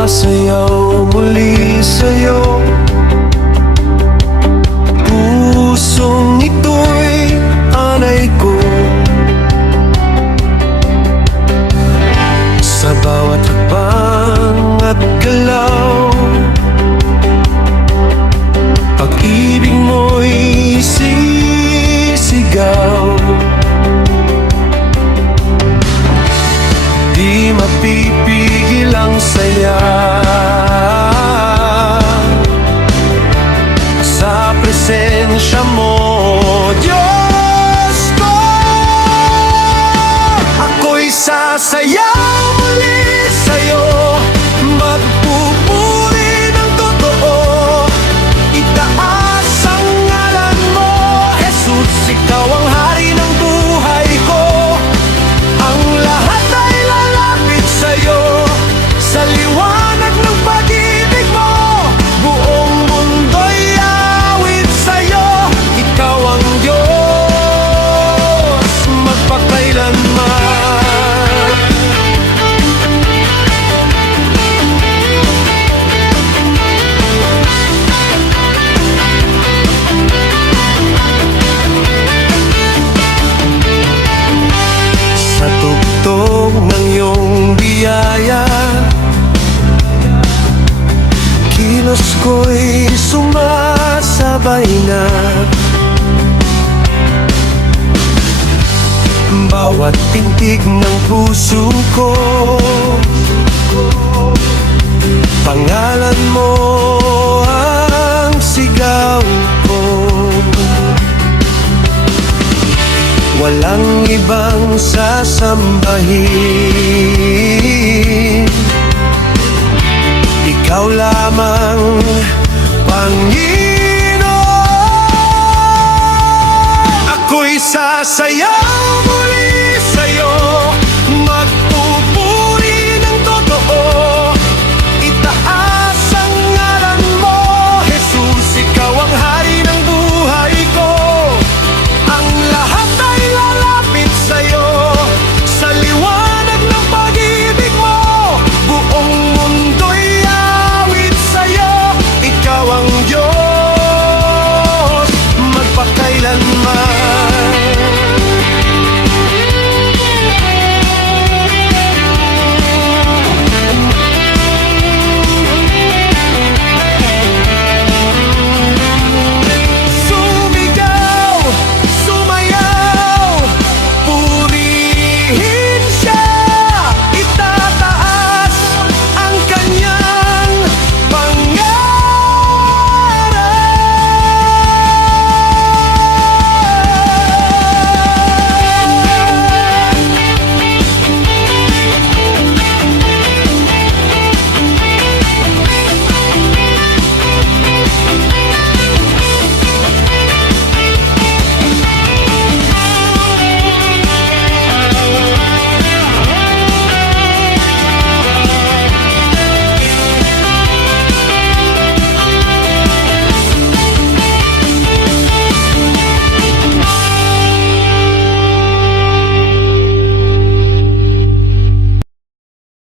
sasayaw muli sa'yo. Pusong ito'y anay ko, sa bawat hakbang at galaw. Pag-ibig mo'y sisigaw, di mapipigil ang saya sa presensya mo, Diyos ko. Ako'y sasayaw muli sa'yo, magpupuri ng totoo. Itaas ang ngalan mo, Jesus, ikaw ang hari ng buhay ko. Ang lahat ay lalapit sa'yo, sa liwanag ng pag-ibig mo. Buong mundo'y awit sa'yo, ikaw ang Diyos magpakailanman. Sa tugtog ng iyong biyaya, kilos ko'y sumasabay na. Bawat tintig ng puso ko, pangalan mo ang sigaw ko. Walang ibang sasambahin